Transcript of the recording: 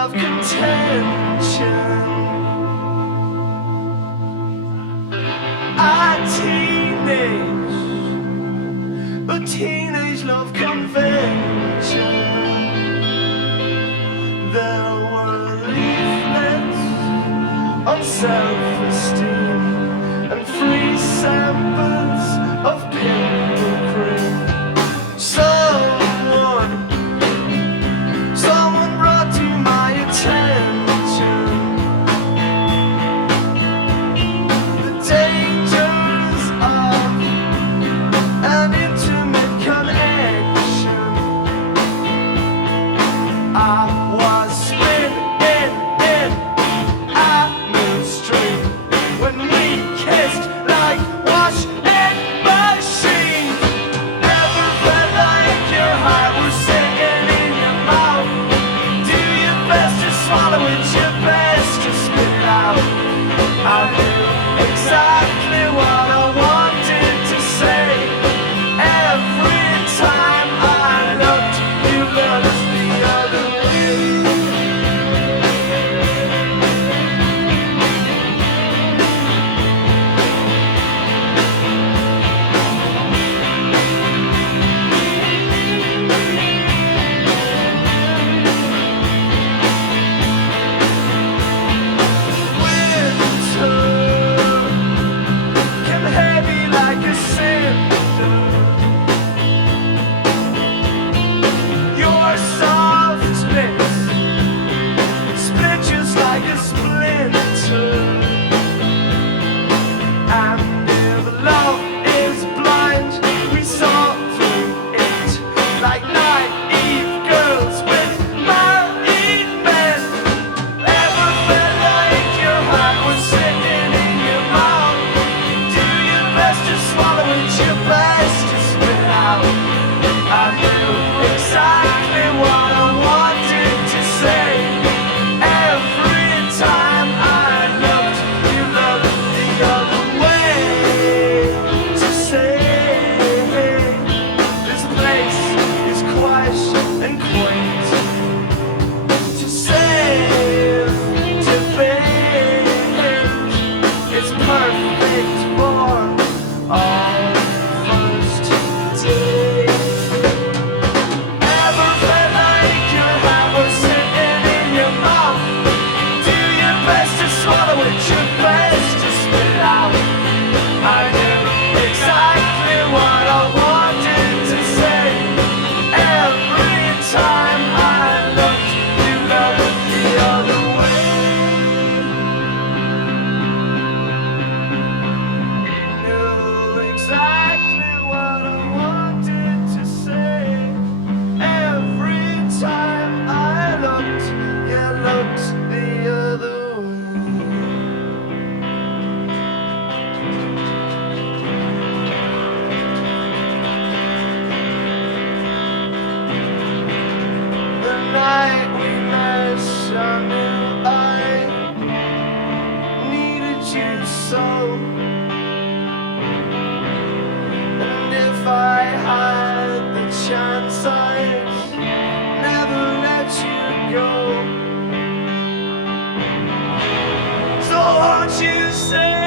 of contention. A teenage love convention. There were leaflets on self-esteem and free samples of pimple cream. Someone brought to my attention the dangers of an intimate connection. I was spinning in Apple Street when we kissed like washing machines. Never felt like your heart was sitting in your mouth. Do your best to swallow it, your best to spit it out. I knew exactly what I wanted to say. Every time I looked, you looked the other way. Winter came heavy like a cinder. Your soft lips split just like a splinter. And if love is blind, we saw through it like naive girls with married men. Ever felt like your heart was sitting in your mouth? Do your best to swallow it, your best to spit it out. I knew exactly what I wanted to say. Every time I looked, you looked the other way. To say this place is quiet and quaint. To say to think it's perfect for our first date. Ever felt like your heart was sitting in your mouth? Do your best to swallow it, your best to spit it out. I knew exactly what I wanted to say. Every time I looked, you looked the other way. Knew exactly what I wanted to say. Every time I looked, you looked the other way. The night we met, I knew I needed you so. And if I had the chance, I'd never let you go. So won't you say